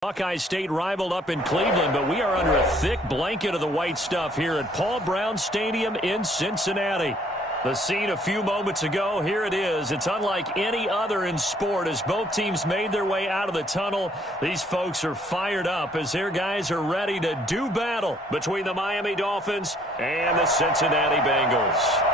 Buckeye State rivaled up in Cleveland, but we are under a thick blanket of the white stuff here at Paul Brown Stadium in Cincinnati. The scene a few moments ago, here it is. It's unlike any other in sport as both teams made their way out of the tunnel. These folks are fired up as their guys are ready to do battle between the Miami Dolphins and the Cincinnati Bengals.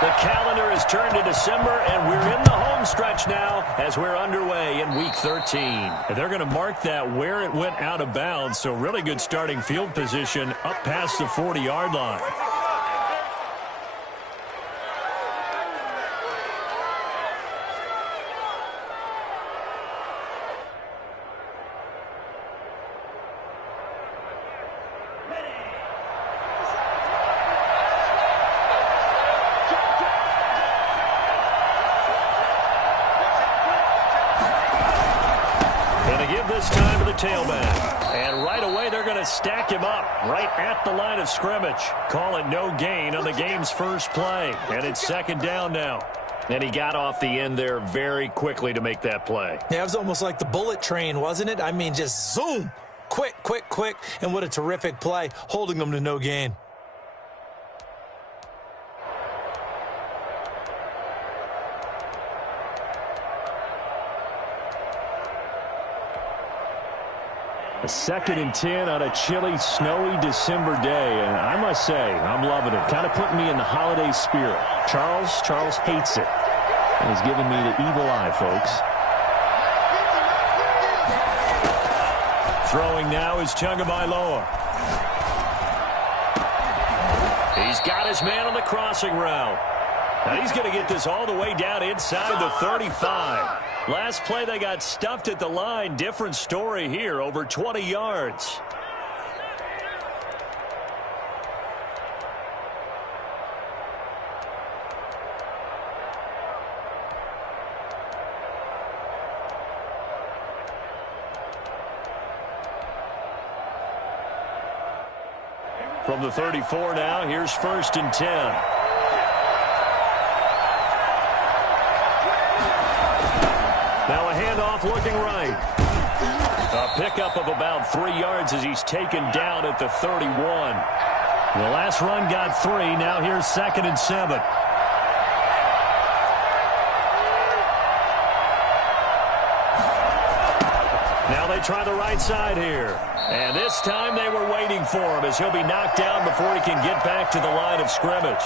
The calendar has turned to December, and we're in the home stretch now as we're underway in Week 13. And they're going to mark that where it went out of bounds, so really good starting field position up past the 40-yard line. This time to the tailback. And right away, they're going to stack him up right at the line of scrimmage. Call it no gain on the game's first play. And it's second down now. And he got off the end there very quickly to make that play. Yeah, it was almost like the bullet train, wasn't it? I mean, just zoom. Quick, quick, quick. And what a terrific play, holding them to no gain. A 2nd and 10 on a chilly, snowy December day, and I must say, I'm loving it. Kind of putting me in the holiday spirit. Charles hates it, and he's giving me the evil eye, folks. Throwing now is Tagovailoa. He's got his man on the crossing route. Now he's going to get this all the way down inside the 35. Last play, they got stuffed at the line. Different story here, over 20 yards. From the 34 now, here's 1st and 10. Now a handoff looking right. A pickup of about 3 yards as he's taken down at the 31. The last run got 3. Now here's 2nd and 7. Now they try the right side here. And this time they were waiting for him as he'll be knocked down before he can get back to the line of scrimmage.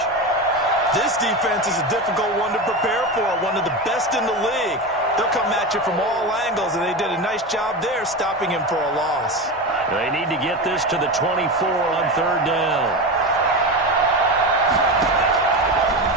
This defense is a difficult one to prepare for, one of the best in the league. They'll come at you from all angles, and they did a nice job there stopping him for a loss. They need to get this to the 24 on 3rd down.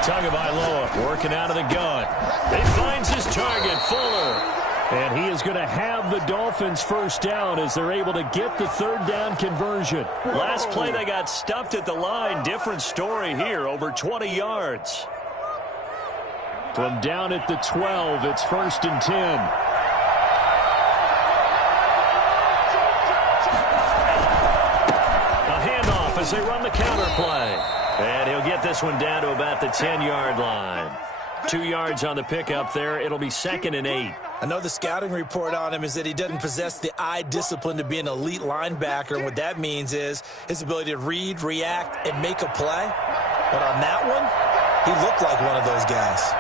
Tagovailoa working out of the gun. He finds his target, Fuller. And he is going to have the Dolphins first down as they're able to get the 3rd down conversion. Last play, they got stuffed at the line. Different story here, over 20 yards. From down at the 12, it's 1st and 10. A handoff as they run the counter play. And he'll get this one down to about the 10-yard line. 2 yards on the pickup there. It'll be 2nd and 8. I know the scouting report on him is that he doesn't possess the eye discipline to be an elite linebacker. And what that means is his ability to read, react, and make a play. But on that one, he looked like one of those guys.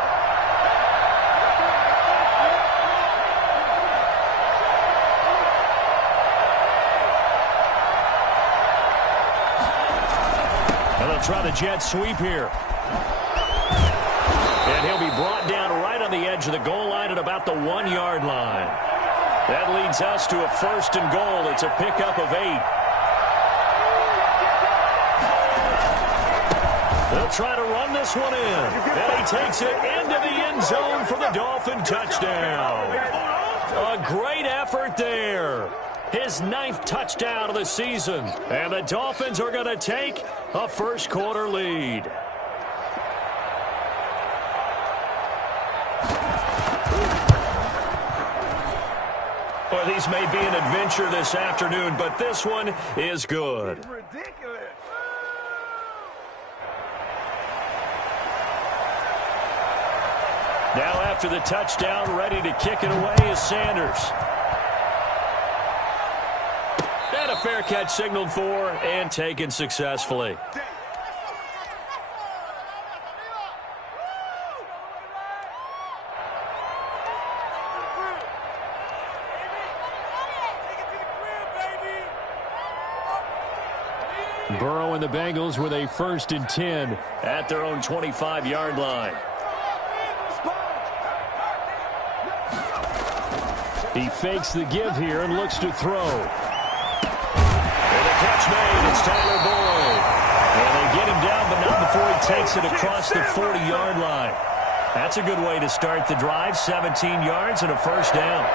And they'll try the jet sweep here. And he'll be brought down right on the edge of the goal line at about the 1-yard line. That leads us to a 1st and goal. It's a pickup of 8. They'll try to run this one in. And he takes it into the end zone for the Dolphin touchdown. A great effort there. His 9th touchdown of the season. And the Dolphins are going to take a first-quarter lead. Well, these may be an adventure this afternoon, but this one is good. Ridiculous. Now after the touchdown, ready to kick it away is Sanders. And a fair catch signaled for and taken successfully. Burrow and the Bengals with a 1st and 10 at their own 25-yard line. He fakes the give here and looks to throw. And the catch made. It's Tyler Boyd. And they get him down, but not before he takes it across the 40-yard line. That's a good way to start the drive. 17 yards and a first down.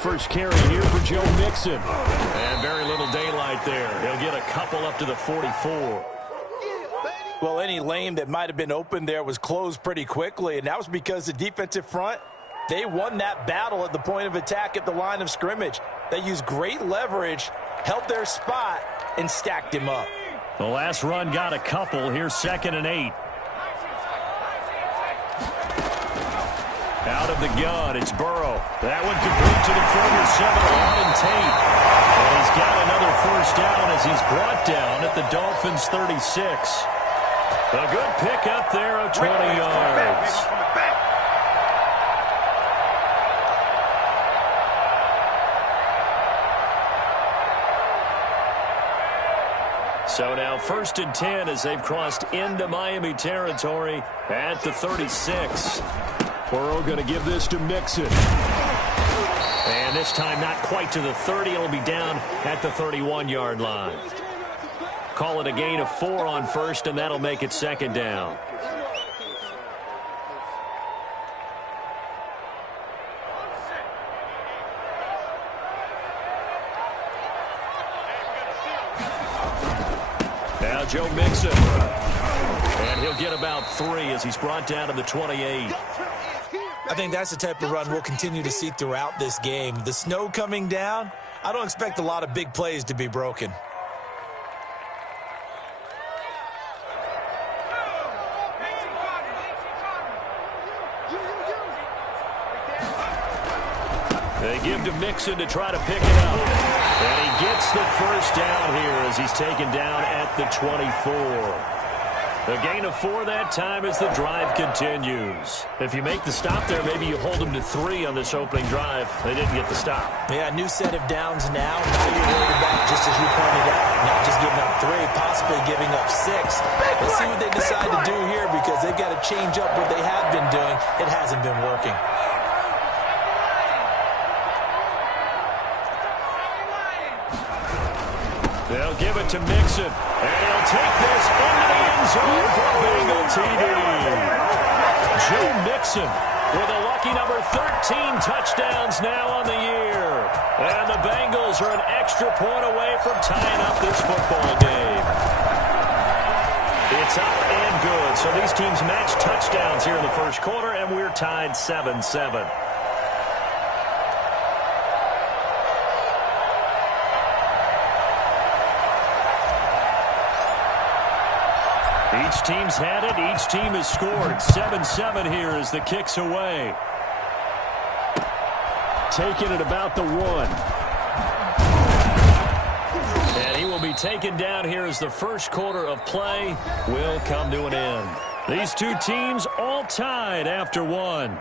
First carry here for Joe Mixon. And very little daylight there. He'll get a couple up to the 44. Well, any lane that might have been open there was closed pretty quickly, and that was because the defensive front, they won that battle at the point of attack at the line of scrimmage. They used great leverage, held their spot, and stacked him up. The last run got a couple. Here's 2nd and 8. Out of the gun, it's Burrow. That one complete to the former 7, Auden Tate. And he's got another first down as he's brought down at the Dolphins' 36. A good pick up there of 20 yards. So now 1st and 10 as they've crossed into Miami territory at the 36. Burrow going to give this to Mixon. And this time not quite to the 30. It'll be down at the 31-yard line. Call it a gain of 4 on 1st, and that'll make it 2nd down. Now Joe Mixon. And he'll get about 3 as he's brought down to the 28. I think that's the type of run we'll continue to see throughout this game. The snow coming down, I don't expect a lot of big plays to be broken. They give to Mixon to try to pick it up. And he gets the first down here as he's taken down at the 24. A gain of 4 that time as the drive continues. If you make the stop there, maybe you hold them to 3 on this opening drive. They didn't get the stop. Yeah, new set of downs now. Now you're worried about, just as you pointed out, not just giving up 3, possibly giving up 6. Let's see what they decide to do here because they've got to change up what they have been doing. It hasn't been working. They'll give it to Mixon, and he'll take this into the end zone for a Bengal TD. Joe Mixon with a lucky number 13 touchdowns now on the year. And the Bengals are an extra point away from tying up this football game. It's up and good. So these teams match touchdowns here in the first quarter, and we're tied 7-7. Each team's had it. Each team has scored. 7-7 here as the kick's away. Taking it about the 1. And he will be taken down here as the first quarter of play will come to an end. These two teams all tied after 1.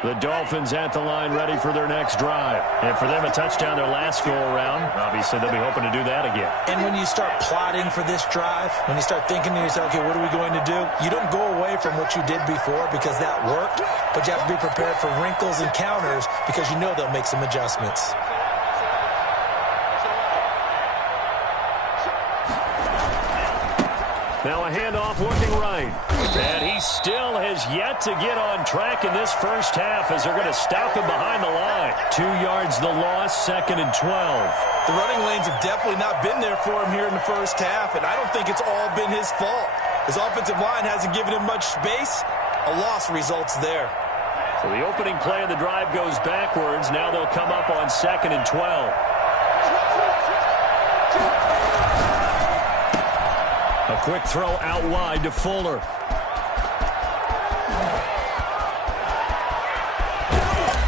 The Dolphins at the line ready for their next drive. And for them, a touchdown their last go-around. Obviously, they'll be hoping to do that again. And when you start plotting for this drive, when you start thinking to yourself, okay, what are we going to do? You don't go away from what you did before because that worked, but you have to be prepared for wrinkles and counters because you know they'll make some adjustments. Now a handoff looking right. And he still has yet to get on track in this first half as they're going to stop him behind the line. 2 yards the loss, 2nd and 12. The running lanes have definitely not been there for him here in the first half, and I don't think it's all been his fault. His offensive line hasn't given him much space. A loss results there. So the opening play of the drive goes backwards. Now they'll come up on 2nd and 12. A quick throw out wide to Fuller.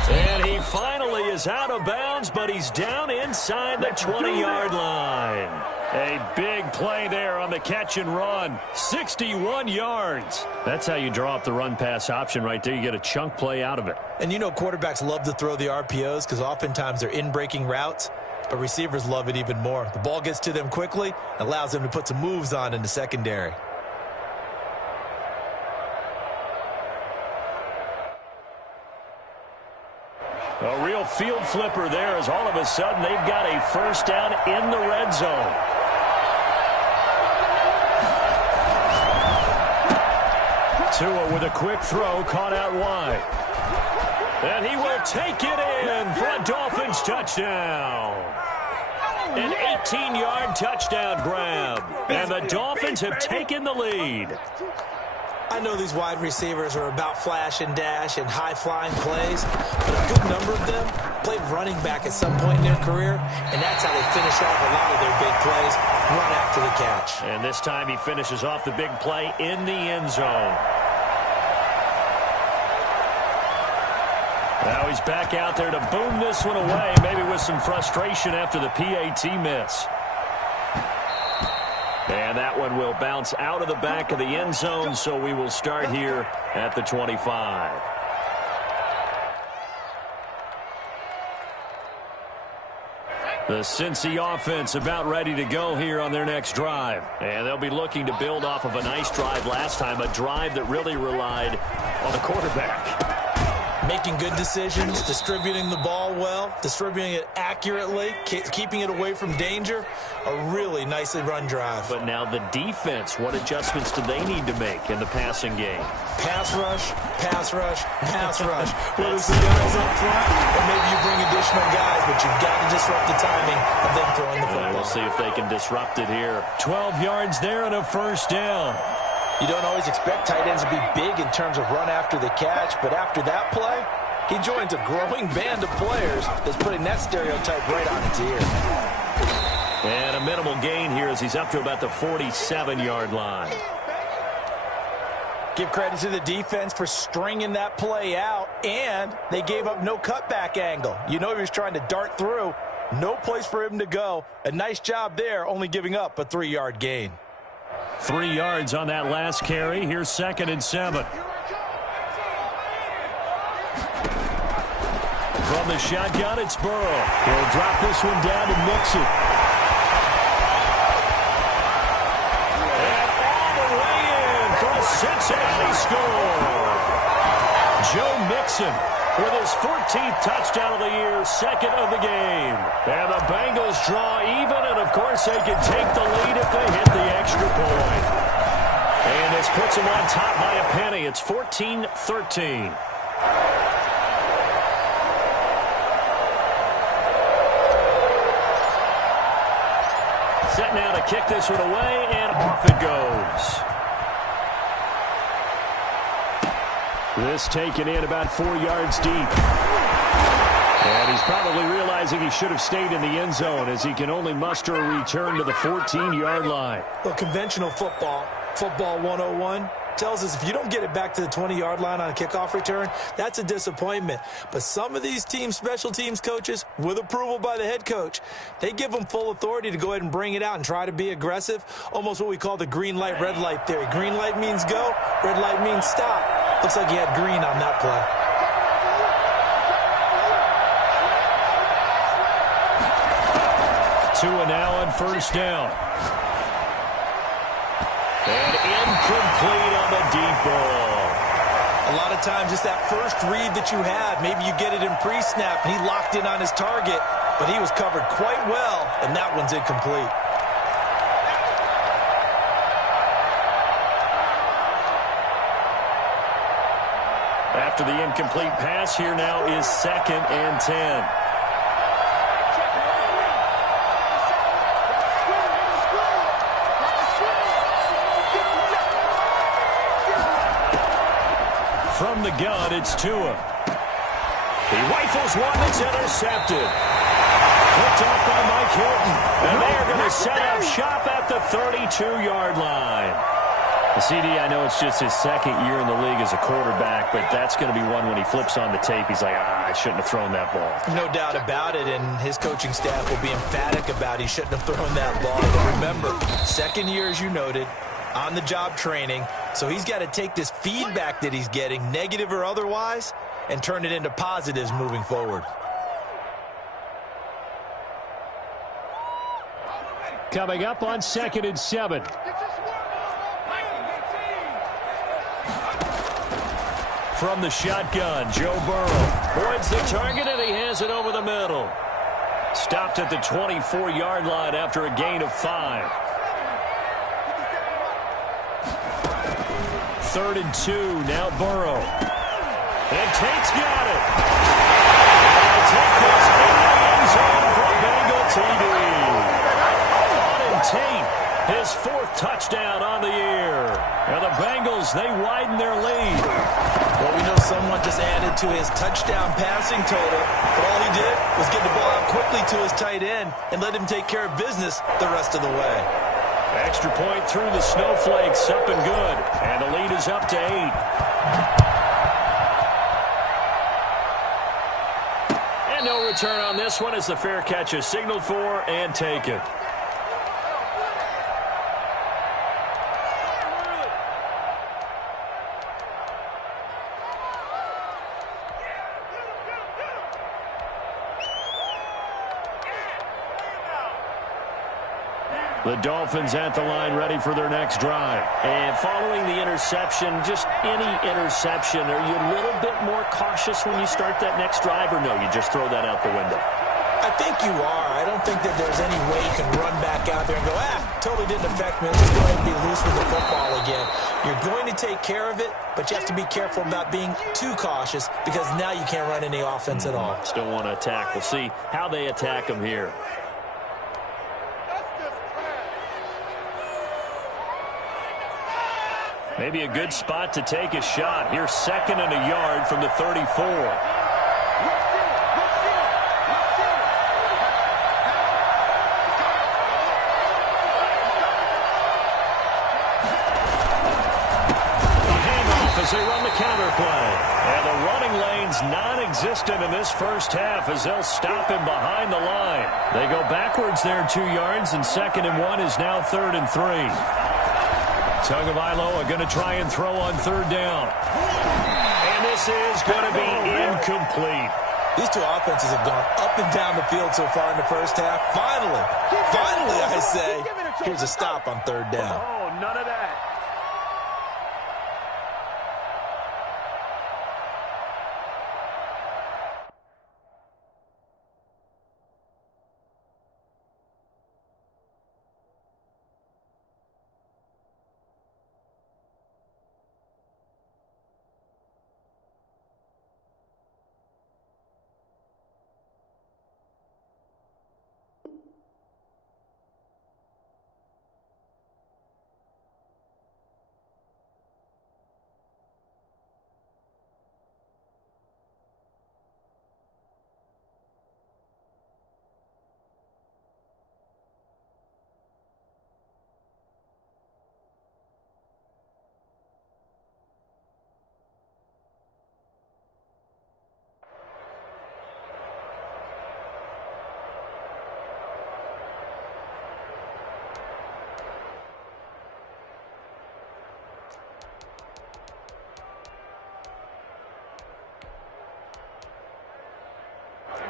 And he finally is out of bounds, but he's down inside the 20-yard line. A big play there on the catch and run. 61 yards. That's how you draw up the run-pass option right there. You get a chunk play out of it. And you know quarterbacks love to throw the RPOs because oftentimes they're in-breaking routes. But receivers love it even more. The ball gets to them quickly, allows them to put some moves on in the secondary. A real field flipper there as all of a sudden they've got a first down in the red zone. Tua with a quick throw caught out wide. And he will take it in for a Dolphins touchdown. An 18-yard touchdown grab. And the Dolphins have taken the lead. I know these wide receivers are about flash and dash and high-flying plays, but a good number of them played running back at some point in their career, and that's how they finish off a lot of their big plays, run after the catch. And this time he finishes off the big play in the end zone. Now he's back out there to boom this one away, maybe with some frustration after the PAT miss. And that one will bounce out of the back of the end zone, so we will start here at the 25. The Cincy offense about ready to go here on their next drive. And they'll be looking to build off of a nice drive last time, a drive that really relied on the quarterback. Making good decisions, distributing the ball well, distributing it accurately, keeping it away from danger. A really nicely run drive. But now the defense, what adjustments do they need to make in the passing game? Pass rush, pass rush, pass rush. Whether it's the guys up front or maybe you bring additional guys, but you've got to disrupt the timing of them throwing the football. We'll see if they can disrupt it here. 12 yards there and a first down. You don't always expect tight ends to be big in terms of run after the catch, but after that play, he joins a growing band of players that's putting that stereotype right on its ear. And a minimal gain here as he's up to about the 47-yard line. Give credit to the defense for stringing that play out, and they gave up no cutback angle. You know he was trying to dart through. No place for him to go. A nice job there, only giving up a 3-yard gain. 3 yards on that last carry. Here's 2nd and 7. From the shotgun, it's Burrow. He'll drop this one down to Mixon. And all the way in for a Cincinnati score. Joe Mixon with his 14th touchdown of the year, 2nd of the game. And the Bengals draw even, and of course they can take the lead if they hit the extra point. And this puts them on top by a penny. It's 14-13. Set now to kick this one away, and off it goes. This taken in about 4 yards deep. And he's probably realizing he should have stayed in the end zone as he can only muster a return to the 14-yard line. Well, conventional football 101, tells us if you don't get it back to the 20-yard line on a kickoff return, that's a disappointment. But some of these team special teams coaches, with approval by the head coach, they give them full authority to go ahead and bring it out and try to be aggressive, almost what we call the green light, red light theory. Green light means go, red light means stop. Looks like he had green on that play. Tua now on first down. And incomplete on the deep ball. A lot of times it's that first read that you have. Maybe you get it in pre-snap, and he locked in on his target, but he was covered quite well, and that one's incomplete. After the incomplete pass, here now is 2nd and 10. From the gun, it's Tua. He rifles one that's intercepted. Picked up by Mike Hilton. And they are going to set up shop at the 32-yard line. The CD, I know it's just his 2nd year in the league as a quarterback, but that's going to be one when he flips on the tape. He's like, I shouldn't have thrown that ball. No doubt about it, and his coaching staff will be emphatic about he shouldn't have thrown that ball. But remember, 2nd year, as you noted, on-the-job training, so he's got to take this feedback that he's getting, negative or otherwise, and turn it into positives moving forward. Coming up on 2nd and 7. From the shotgun, Joe Burrow points the target, and he has it over the middle. Stopped at the 24-yard line after a gain of 5. 3rd and 2, now Burrow. And Tate's got it. And Tate goes in the end zone for a Bengal TD. And Tate, his 4th touchdown on the year. And the Bengals, they widen their lead. Well, we know someone just added to his touchdown passing total, but all he did was get the ball out quickly to his tight end and let him take care of business the rest of the way. Extra point through the snowflakes, up and good. And the lead is up to 8. And no return on this one as the fair catch is signaled for and taken. The Dolphins at the line ready for their next drive. And following the interception, just any interception, are you a little bit more cautious when you start that next drive, or no, you just throw that out the window? I think you are. I don't think that there's any way you can run back out there and go, totally didn't affect me. Let's just go ahead and be loose with the football again. You're going to take care of it, but you have to be careful about being too cautious because now you can't run any offense at all. Still want to attack. We'll see how they attack them here. Maybe a good spot to take a shot. Here's 2nd and a yard from the 34. As they run the counter play. And the running lane's non-existent in this first half as they'll stop him behind the line. They go backwards there 2 yards, and 2nd and 1 is now 3rd and 3. Tagovailoa going to try and throw on 3rd down. And this is going to be incomplete. These two offenses have gone up and down the field so far in the first half. Finally, I say, here's a stop on 3rd down. Oh, none of that.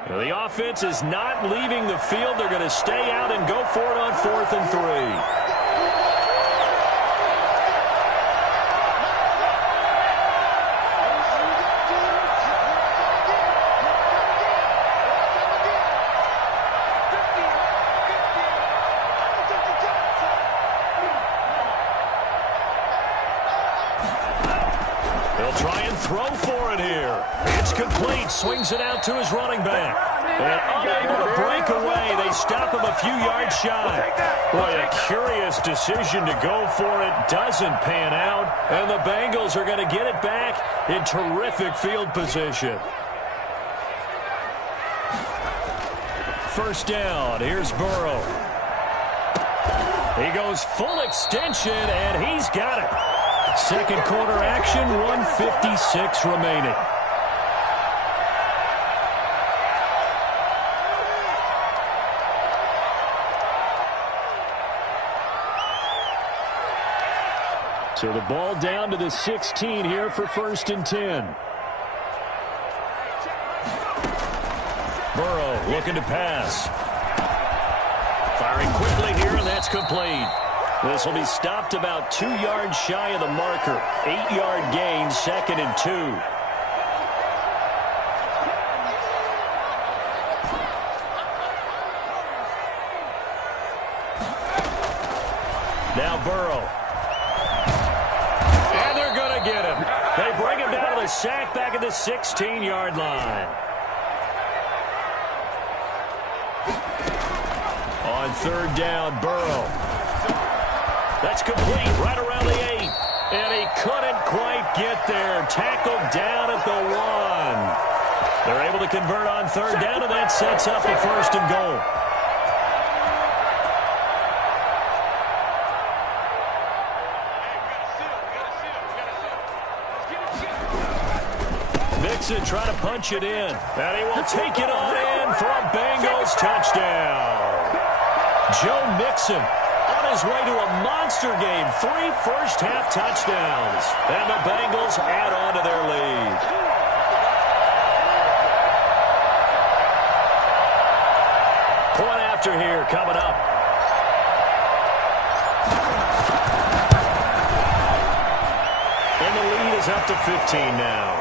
The offense is not leaving the field. They're going to stay out and go for it on 4th and 3. Try and throw for it here. It's complete. Swings it out to his running back. And unable to break away. They stop him a few yards shy. Boy, a curious decision to go for it. Doesn't pan out. And the Bengals are going to get it back in terrific field position. First down. Here's Burrow. He goes full extension, and he's got it. Second quarter action, 1:56 remaining. So the ball down to the 16 here for 1st and 10. Burrow looking to pass. Firing quickly here, and that's complete. This will be stopped about 2 yards shy of the marker. 8-yard gain, 2nd and 2. Now Burrow. And they're going to get him. They bring him down to the sack back at the 16-yard line. On 3rd down, Burrow. That's complete right around the 8. And he couldn't quite get there. Tackled down at the 1. They're able to convert on 3rd down, and that sets up a 1st and goal. Mixon trying to punch it in. And he will take it on in for a Bengals touchdown. Joe Mixon on his way to a monster game. 3 first-half touchdowns. And the Bengals add on to their lead. Point after here coming up. And the lead is up to 15 now.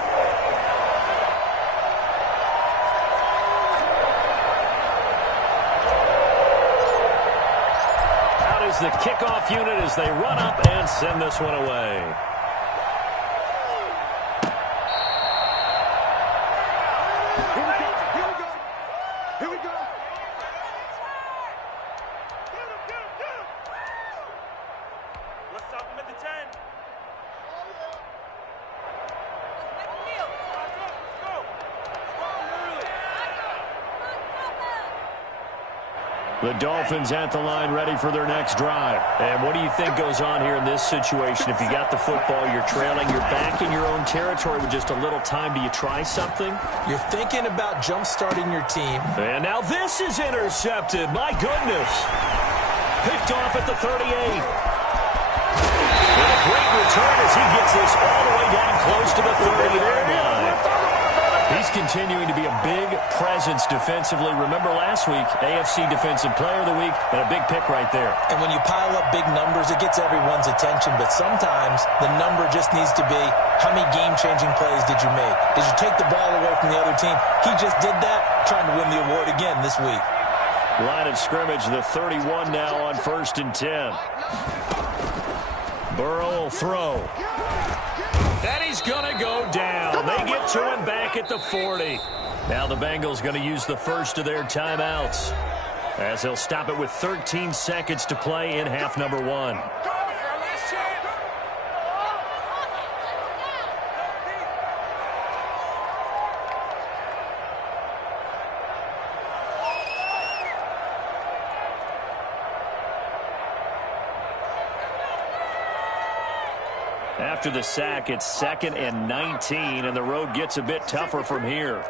The kickoff unit as they run up and send this one away. Here we go. Let's stop him at the 10. The Dolphins at the line ready for their next drive. And what do you think goes on here in this situation? If you got the football, you're trailing, you're back in your own territory with just a little time. Do you try something? You're thinking about jump-starting your team. And now this is intercepted. My goodness. Picked off at the 38. And a great return as he gets this all the way down close to the 30-yard line. He's continuing to be a big presence defensively. Remember last week, AFC Defensive Player of the Week, and a big pick right there. And when you pile up big numbers, it gets everyone's attention. But sometimes the number just needs to be, how many game-changing plays did you make? Did you take the ball away from the other team? He just did that, trying to win the award again this week. Line of scrimmage, the 31 now on 1st and 10. Burrow will throw. And he's going to go down. They get to him back at the 40. Now the Bengals going to use the first of their timeouts as they'll stop it with 13 seconds to play in half number 1. After the sack, it's 2nd and 19, and the road gets a bit tougher from here.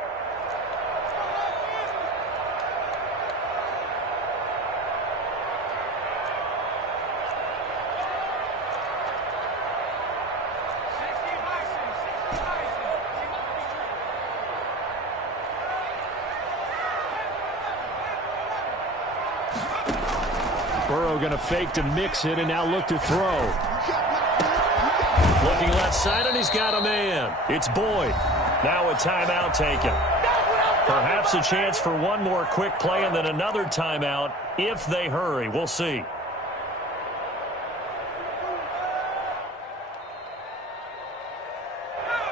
Burrow going to fake to mix it and now look to throw. Looking left side, and he's got a man. It's Boyd. Now a timeout taken. Perhaps a chance for one more quick play and then another timeout if they hurry. We'll see.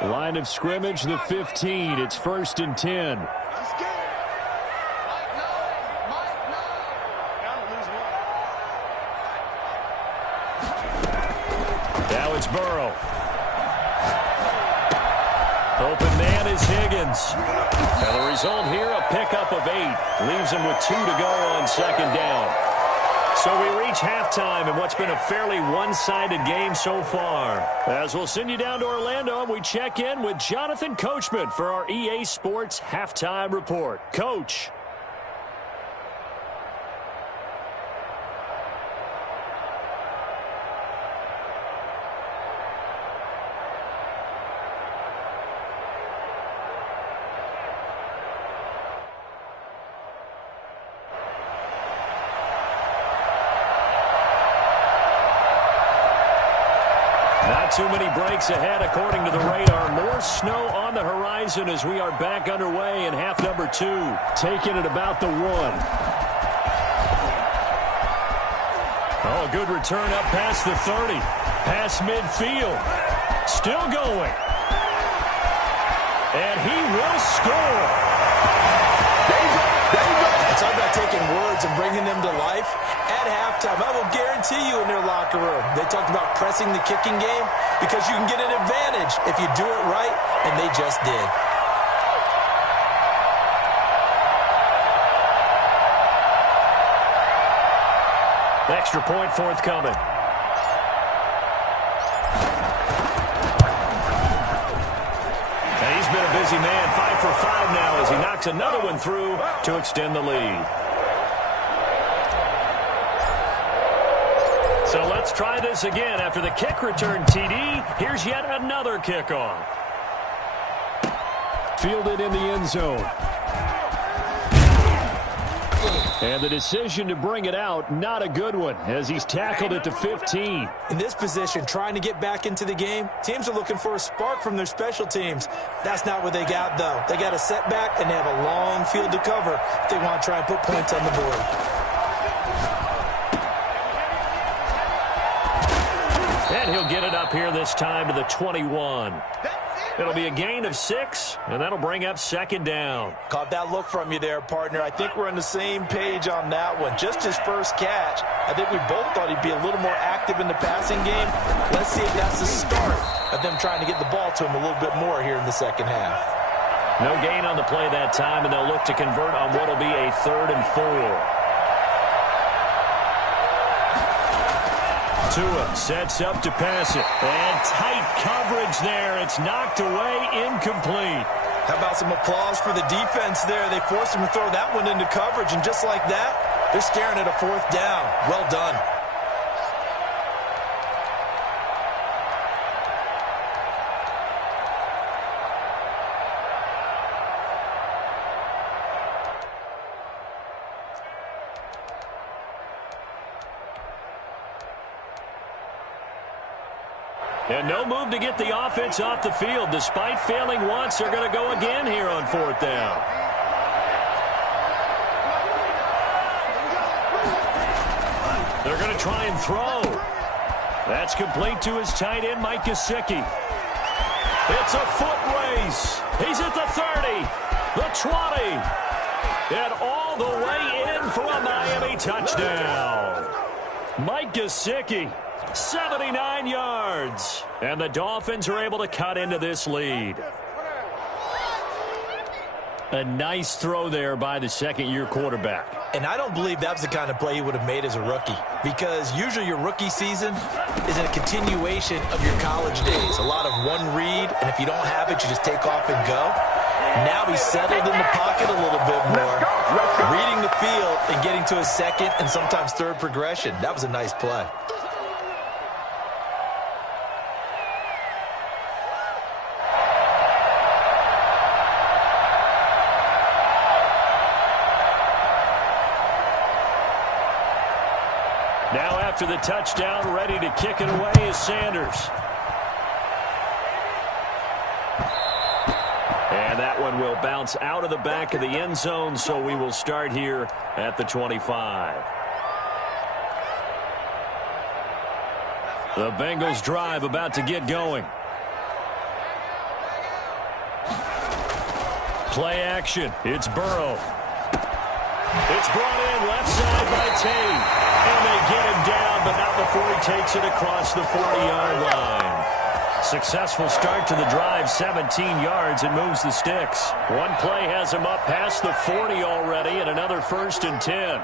Line of scrimmage, the 15. It's 1st and 10. Now it's Burrow. Open man is Higgins. And the result here, a pickup of 8. Leaves him with 2 to go on 2nd down. So we reach halftime in what's been a fairly one-sided game so far. As we'll send you down to Orlando, we check in with Jonathan Coachman for our EA Sports Halftime Report. Coach. Not too many breaks ahead according to the radar. More snow on the horizon as we are back underway in half number 2. Taking it about the 1. Oh, a good return up past the 30. Past midfield. Still going. And he will score. It's all about taking words and bringing them to life. At halftime, I will guarantee you in their locker room, they talked about pressing the kicking game because you can get an advantage if you do it right, and they just did. Extra point forthcoming. And he's been a busy man, 5 for 5 now as he knocks another one through to extend the lead. So let's try this again. After the kick return TD, here's yet another kickoff. Fielded in the end zone. And the decision to bring it out, not a good one, as he's tackled at the 15. In this position, trying to get back into the game, teams are looking for a spark from their special teams. That's not what they got, though. They got a setback, and they have a long field to cover if they want to try and put points on the board. And he'll get it up here this time to the 21. It'll be a gain of 6, and that'll bring up 2nd down. Caught that look from you there, partner. I think we're on the same page on that one. Just his first catch. I think we both thought he'd be a little more active in the passing game. Let's see if that's the start of them trying to get the ball to him a little bit more here in the second half. No gain on the play that time, and they'll look to convert on what will be a 3rd and 4. Tua sets up to pass it. And tight coverage there. It's knocked away, incomplete. How about some applause for the defense there? They forced him to throw that one into coverage, and just like that, they're staring at a 4th down. Well done. And no move to get the offense off the field. Despite failing once, they're going to go again here on 4th down. They're going to try and throw. That's complete to his tight end, Mike Gesicki. It's a foot race. He's at the 30, the 20, and all the way in for a Miami touchdown. Mike Gesicki. 79 yards. And the Dolphins are able to cut into this lead. A nice throw there by the second-year quarterback. And I don't believe that was the kind of play he would have made as a rookie, because usually your rookie season is a continuation of your college days. A lot of one read, and if you don't have it, you just take off and go. Now he's settled in the pocket a little bit more, reading the field and getting to his second and sometimes third progression. That was a nice play. after the touchdown, ready to kick it away is Sanders. And that one will bounce out of the back of the end zone, so we will start here at the 25. The Bengals drive about to get going. Play action. It's Burrow. It's brought in left side by Tate. And they get him down, but not before he takes it across the 40-yard line. Successful start to the drive, 17 yards, and moves the sticks. One play has him up past the 40 already, and another 1st and 10.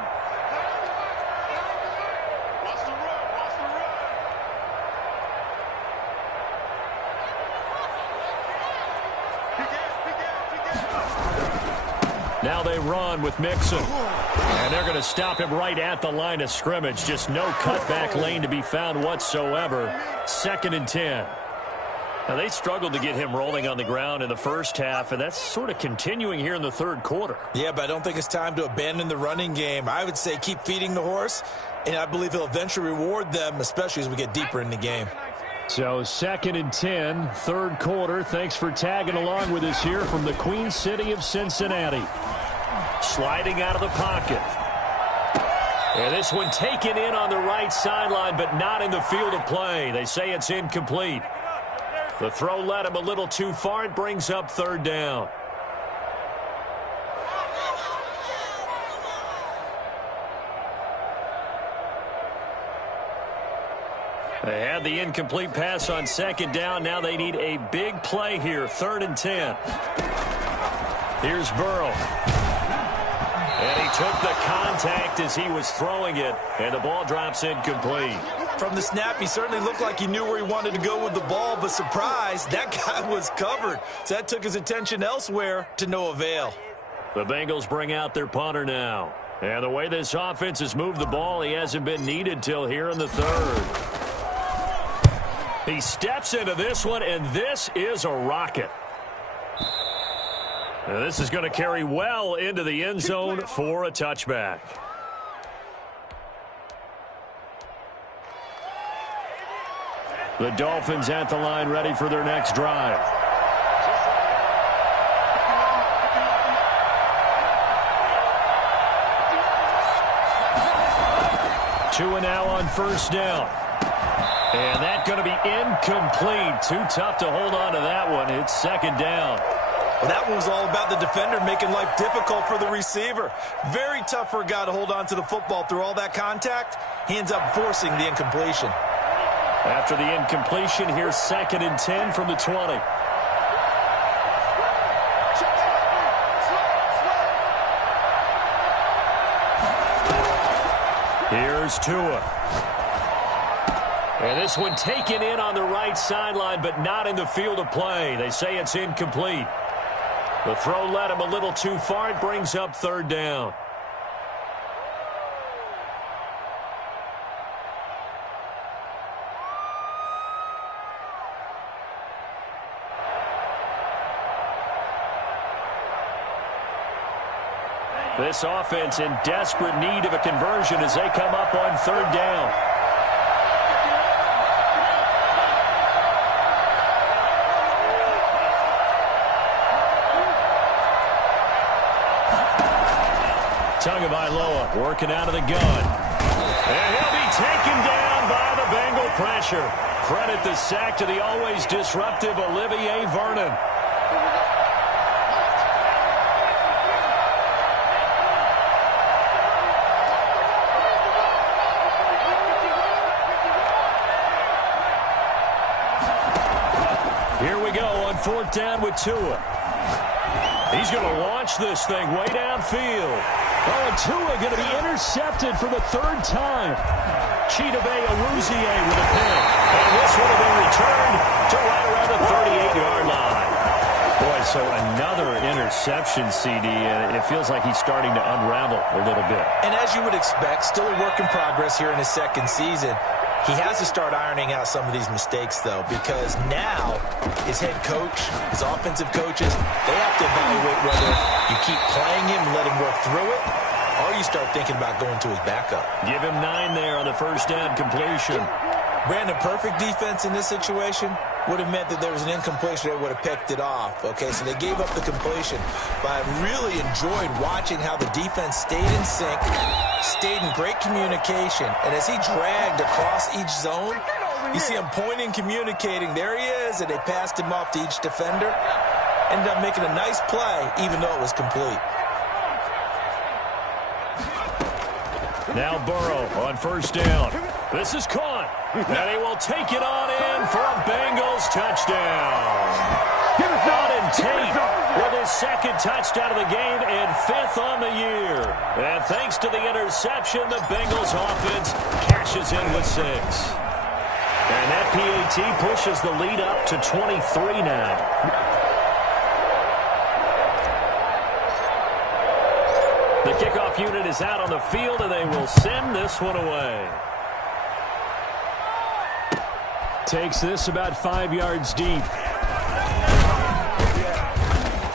Now they run with Mixon. And they're going to stop him right at the line of scrimmage. Just no cutback lane to be found whatsoever. 2nd and 10. Now, they struggled to get him rolling on the ground in the first half, and that's sort of continuing here in the third quarter. Yeah, but I don't think it's time to abandon the running game. I would say keep feeding the horse, and I believe he'll eventually reward them, especially as we get deeper in the game. So 2nd and 10, third quarter. Thanks for tagging along with us here from the Queen City of Cincinnati. Sliding out of the pocket. And this one taken in on the right sideline, but not in the field of play. They say it's incomplete. The throw led him a little too far. It brings up 3rd down. They had the incomplete pass on 2nd down. Now they need a big play here. 3rd and 10. Here's Burrow. And he took the contact as he was throwing it, and the ball drops incomplete. From the snap, he certainly looked like he knew where he wanted to go with the ball, but surprise, that guy was covered. So that took his attention elsewhere to no avail. The Bengals bring out their punter now. And the way this offense has moved the ball, he hasn't been needed till here in the 3rd. He steps into this one, and this is a rocket. Now, this is going to carry well into the end zone for a touchback. The Dolphins at the line, ready for their next drive. Two and now on 1st down. And that's going to be incomplete. Too tough to hold on to that one. It's 2nd down. Well, that one was all about the defender making life difficult for the receiver. Very tough for a guy to hold on to the football through all that contact. He ends up forcing the incompletion. After the incompletion, here's 2nd and 10 from the 20. Here's Tua. And this one taken in on the right sideline, but not in the field of play. They say it's incomplete. The throw led him a little too far. It brings up 3rd down. This offense in desperate need of a conversion as they come up on 3rd down. Tagovailoa working out of the gun. And he'll be taken down by the Bengal pressure. Credit the sack to the always disruptive Olivier Vernon. Here we go on 4th down with Tua. He's going to launch this thing way downfield. Oh, and Tua going to be intercepted for the 3rd time. Chidobe Awuzie with a pick. And this one will be returned to right around the 38-yard line. Boy, so another interception, CD. It feels like he's starting to unravel a little bit. And as you would expect, still a work in progress here in his 2nd season. He has to start ironing out some of these mistakes, though, because now his head coach, his offensive coaches, they have to evaluate whether you keep playing him and let him work through it, or you start thinking about going to his backup. Give him 9 there on the first down completion. Brandon, perfect defense in this situation would have meant that there was an incompletion that would have picked it off. Okay, so they gave up the completion. But I really enjoyed watching how the defense stayed in sync, stayed in great communication, and as he dragged across each zone, you see him pointing, communicating. There he is, and they passed him off to each defender. Ended up making a nice play, even though it was complete. Now Burrow on first down. This is caught. And he will take it on in for a Bengals touchdown. Auden Tate with his second touchdown of the game and 5th on the year. And thanks to the interception, the Bengals offense cashes in with 6. And that PAT pushes the lead up to 23 now. The kickoff unit is out on the field, and they will send this one away. Takes this about 5 yards deep.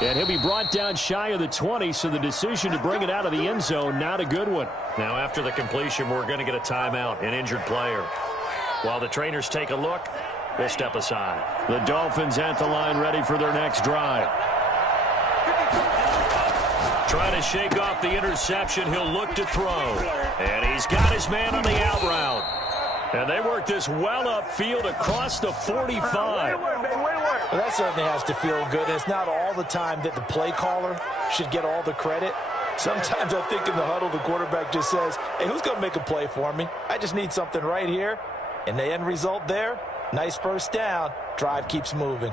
And he'll be brought down shy of the 20, so the decision to bring it out of the end zone, not a good one. Now, after the completion, we're going to get a timeout, an injured player. While the trainers take a look, we'll step aside. The Dolphins at the line, ready for their next drive. Trying to shake off the interception. He'll look to throw. And he's got his man on the out route. And they work this well upfield across the 45. Well, that certainly has to feel good. And it's not all the time that the play caller should get all the credit. Sometimes I think in the huddle, the quarterback just says, hey, who's going to make a play for me? I just need something right here. And the end result there, nice first down. Drive keeps moving.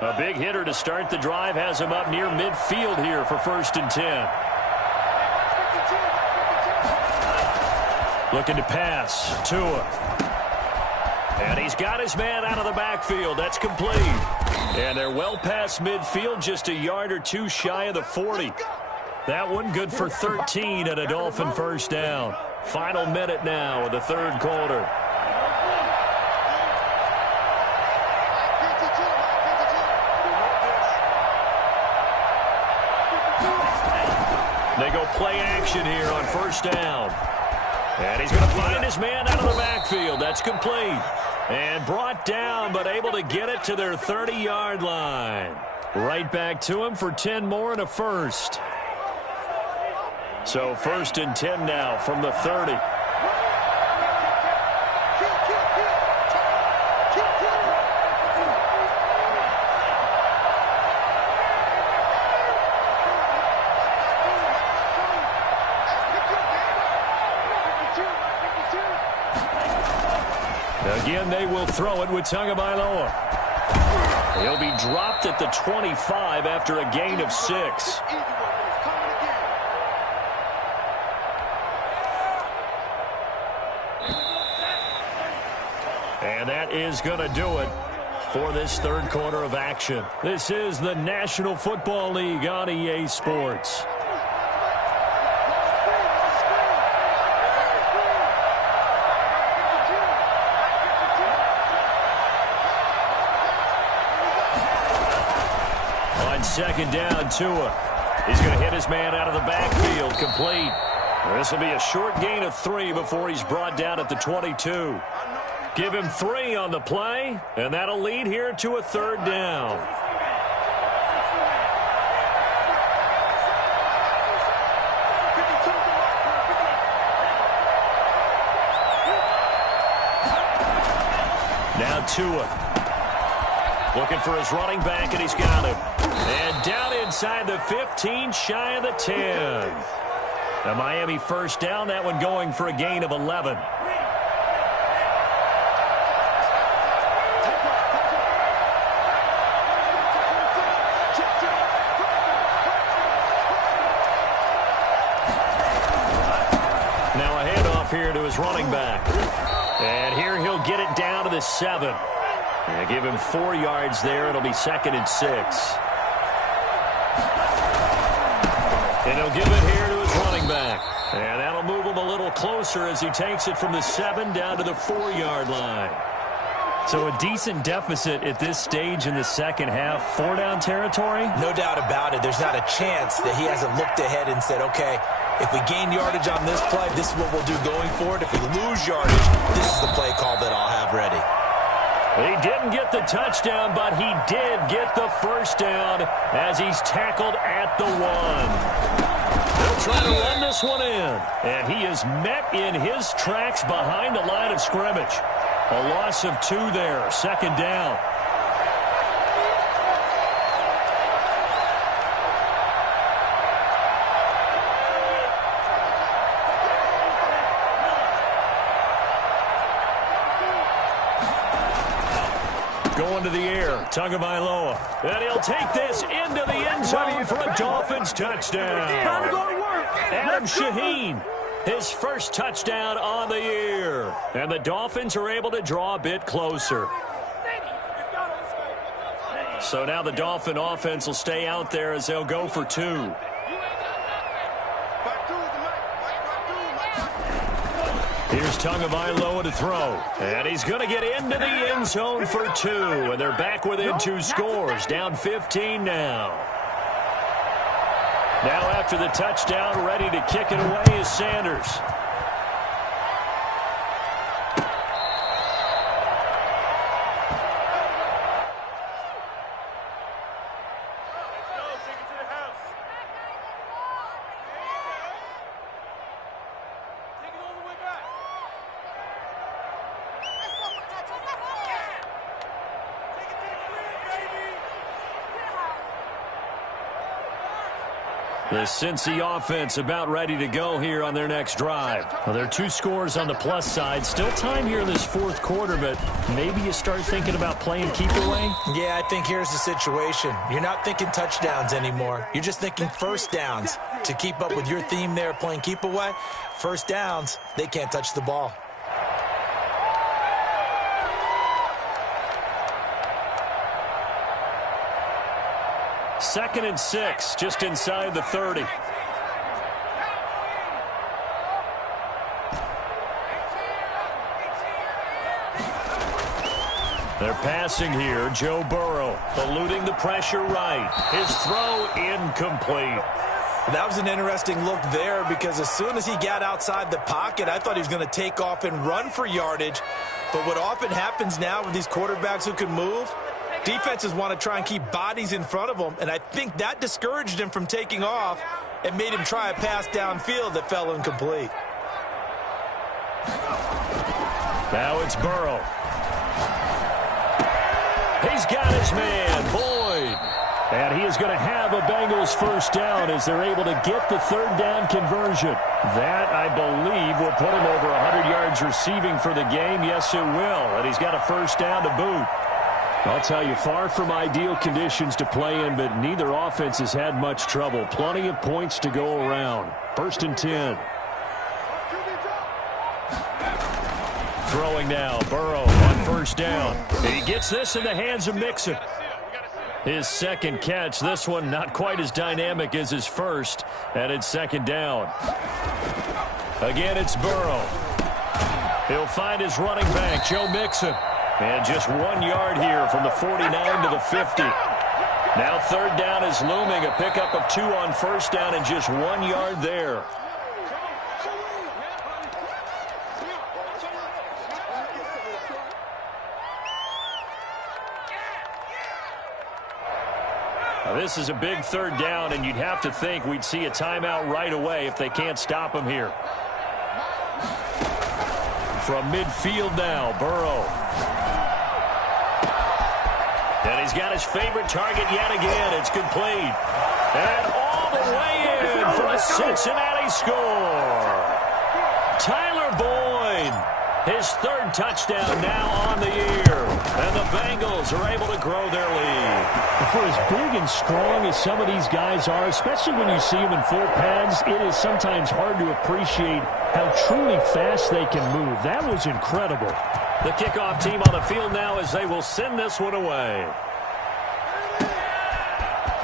A big hitter to start the drive has him up near midfield here for 1st and 10. Looking to pass. Tua. And he's got his man out of the backfield. That's complete. And they're well past midfield, just a yard or 2 shy of the 40. That one good for 13 and a Dolphin first down. Final minute now of the 3rd quarter. They go play action here on first down. And he's going to find his man out of the backfield. That's complete. And brought down, but able to get it to their 30-yard line. Right back to him for 10 more and a first. So 1st and 10 now from the 30. Again, they will throw it with Tagovailoa. He'll be dropped at the 25 after a gain of 6. And that is going to do it for this 3rd quarter of action. This is the National Football League on EA Sports. Second down, Tua. He's going to hit his man out of the backfield, complete. This will be a short gain of 3 before he's brought down at the 22. Give him 3 on the play, and that'll lead here to a 3rd down. Now Tua. Looking for his running back, and he's got him. And down inside the 15, shy of the 10. The Miami first down, that one going for a gain of 11. Now a handoff here to his running back. And here he'll get it down to the 7. And give him 4 yards there. It'll be 2nd and 6. And he'll give it here to his running back. And that'll move him a little closer as he takes it from the 7 down to the 4-yard line. So a decent deficit at this stage in the second half. 4-down territory? No doubt about it. There's not a chance that he hasn't looked ahead and said, okay, if we gain yardage on this play, this is what we'll do going forward. If we lose yardage, this is the play call that I'll have ready. He didn't get the touchdown, but he did get the first down as he's tackled at the 1. They'll try to run this one in, and he is met in his tracks behind the line of scrimmage. A loss of 2 there, second down. Going to the air, Tagovailoa. And he'll take this into the end zone for a Dolphins touchdown. Adam Shaheen, his first touchdown on the year. And the Dolphins are able to draw a bit closer. So now the Dolphin offense will stay out there as they'll go for 2. Here's Tagovailoa to throw. And he's going to get into the end zone for 2. And they're back within 2 scores. Down 15 now. Now after the touchdown, ready to kick it away is Sanders. The Cincy offense about ready to go here on their next drive. Well, there are 2 scores on the plus side. Still time here in this fourth quarter, but maybe you start thinking about playing keep away? Yeah, I think here's the situation. You're not thinking touchdowns anymore. You're just thinking first downs. To keep up with your theme there, playing keep away, first downs, they can't touch the ball. Second and 6, just inside the 30. They're passing here. Joe Burrow eluding the pressure right. His throw incomplete. That was an interesting look there because as soon as he got outside the pocket, I thought he was going to take off and run for yardage. But what often happens now with these quarterbacks who can move, defenses want to try and keep bodies in front of them, and I think that discouraged him from taking off and made him try a pass downfield that fell incomplete. Now it's Burrow. He's got his man, Boyd. And he is going to have a Bengals first down as they're able to get the third down conversion. That, I believe, will put him over 100 yards receiving for the game. Yes, it will. And he's got a first down to boot. I'll tell you, far from ideal conditions to play in, but neither offense has had much trouble. Plenty of points to go around. First and 10. Throwing now, Burrow on first down. He gets this in the hands of Mixon. His second catch, this one not quite as dynamic as his first, and it's second down. Again, it's Burrow. He'll find his running back, Joe Mixon. And just 1 yard here from the 49 to the 50. Now third down is looming. A pickup of 2 on first down and just 1 yard there. Now, this is a big third down, and you'd have to think we'd see a timeout right away if they can't stop him here. From midfield now, Burrow. And he's got his favorite target yet again. It's complete. And all the way in for a Cincinnati score. Tyler Boyd, his third touchdown now on the year. And the Bengals are able to grow their lead. For as big and strong as some of these guys are, especially when you see them in full pads, it is sometimes hard to appreciate how truly fast they can move. That was incredible. The kickoff team on the field now as they will send this one away.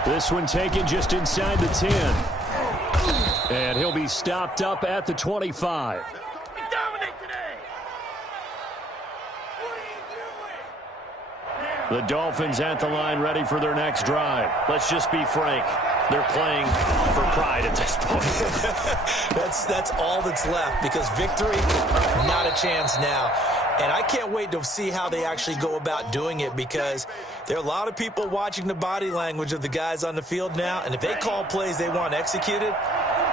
This one taken just inside the 10. And he'll be stopped up at the 25. The Dolphins at the line ready for their next drive. Let's just be frank. They're playing for pride at this point. That's all that's left, because victory, not a chance now. And I can't wait to see how they actually go about doing it, because there are a lot of people watching the body language of the guys on the field now, and if they call plays they want executed,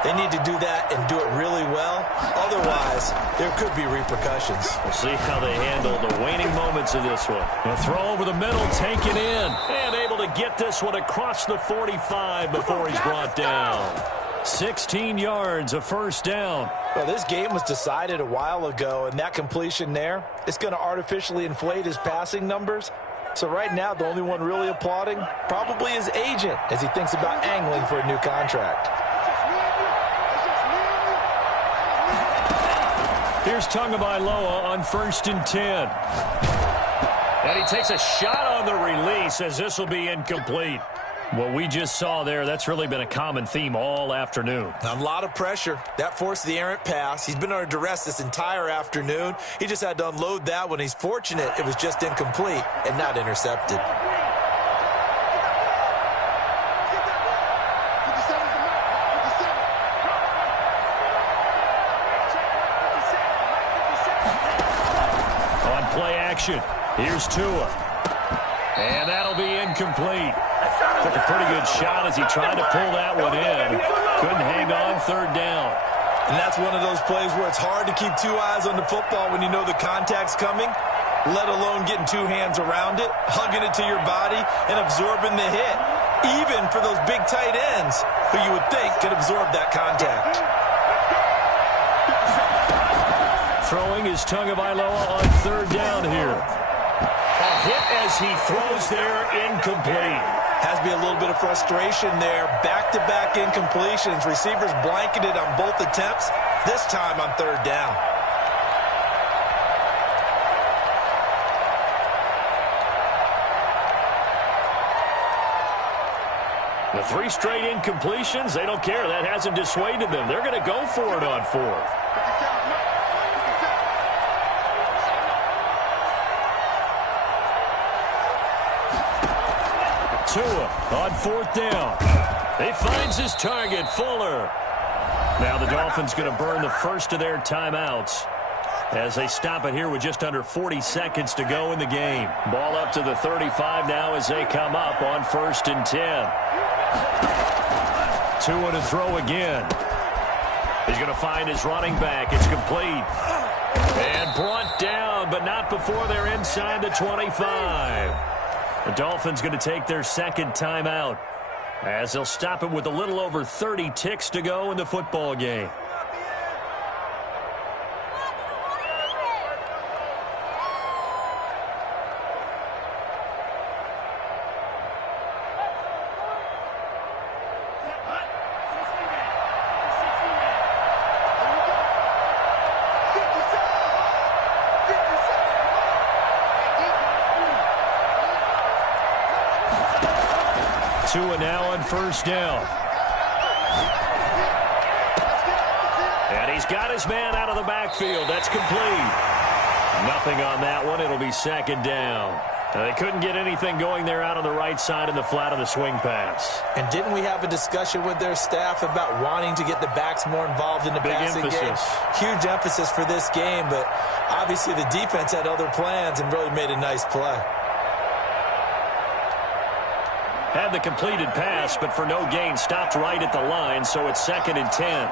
they need to do that and do it really well. Otherwise, there could be repercussions. We'll see how they handle the waning moments of this one. A throw over the middle, taken in. And able to get this one across the 45 before he's brought down. 16 yards, a first down. Well, this game was decided a while ago, and that completion there is going to artificially inflate his passing numbers. So right now, the only one really applauding probably his agent as he thinks about angling for a new contract. Here's Tagovailoa on 1st and 10. And he takes a shot on the release as this will be incomplete. What we just saw there, that's really been a common theme all afternoon. A lot of pressure. That forced the errant pass. He's been under duress this entire afternoon. He just had to unload that one. He's fortunate it was just incomplete and not intercepted. On play action, here's Tua. And that'll be incomplete. Took a pretty good shot as he tried to pull that one in. Couldn't hang on, 3rd down. And that's one of those plays where it's hard to keep two eyes on the football when you know the contact's coming, let alone getting two hands around it, hugging it to your body, and absorbing the hit, even for those big tight ends who you would think could absorb that contact. Throwing is Tagovailoa on 3rd down here. A hit as he throws there, incomplete. Has to be a little bit of frustration there. Back-to-back incompletions. Receivers blanketed on both attempts, this time on 3rd down. The 3 straight incompletions, they don't care. That hasn't dissuaded them. They're going to go for it on 4th. Tua on 4th down. He finds his target, Fuller. Now the Dolphins going to burn the first of their timeouts as they stop it here with just under 40 seconds to go in the game. Ball up to the 35 now as they come up on 1st and 10. Tua to throw again. He's going to find his running back. It's complete. And brought down, but not before they're inside the 25. The Dolphins going to take their 2nd timeout as they'll stop it with a little over 30 ticks to go in the football game. Tua now on 1st down. And he's got his man out of the backfield. That's complete. Nothing on that one. It'll be 2nd down. They couldn't get anything going there out on the right side in the flat of the swing pass. And didn't we have a discussion with their staff about wanting to get the backs more involved in the passing game? Huge emphasis for this game, but obviously the defense had other plans and really made a nice play. Had the completed pass, but for no gain, stopped right at the line, so it's 2nd and 10.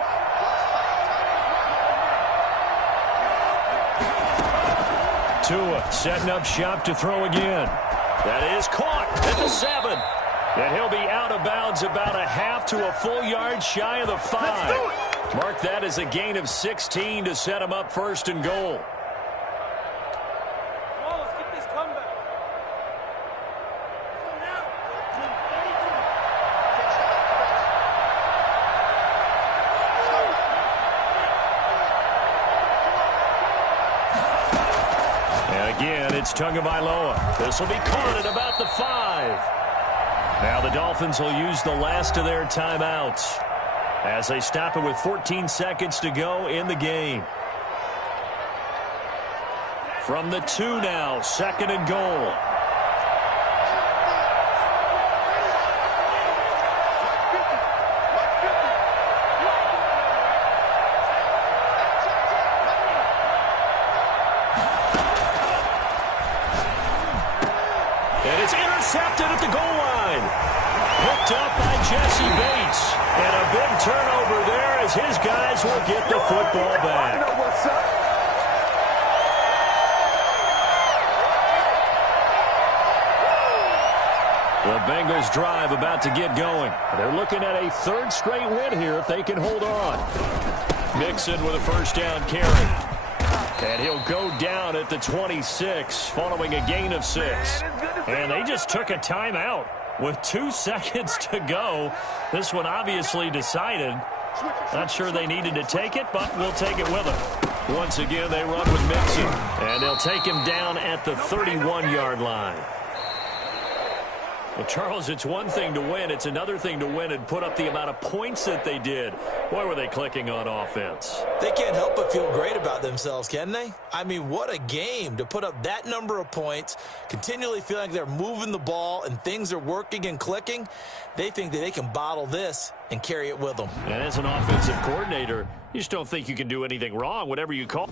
Tua setting up shop to throw again. That is caught at the 7. And he'll be out of bounds about a half to a full yard shy of the 5. Mark that as a gain of 16 to set him up 1st and goal. It's Tagovailoa. This will be caught at about the 5. Now the Dolphins will use the last of their timeouts. as they stop it with 14 seconds to go in the game. From the 2 now, 2nd and goal. And it's intercepted at the goal line. Picked up by Jesse Bates. And a big turnover there as his guys will get the football back. The Bengals drive about to get going. They're looking at a 3rd straight win here if they can hold on. Mixon with a first down carry. And he'll go down at the 26 following a gain of 6. And they just took a timeout with 2 seconds to go. This one obviously decided. Not sure they needed to take it, but we'll take it with them. Once again, they run with Mixon. And they'll take him down at the 31-yard line. Well, Charles, it's one thing to win. It's another thing to win and put up the amount of points that they did. Boy, were they clicking on offense. They can't help but feel great about themselves, can they? I mean, what a game to put up that number of points, continually feeling like they're moving the ball and things are working and clicking. They think that they can bottle this and carry it with them. And as an offensive coordinator, you just don't think you can do anything wrong, whatever you call.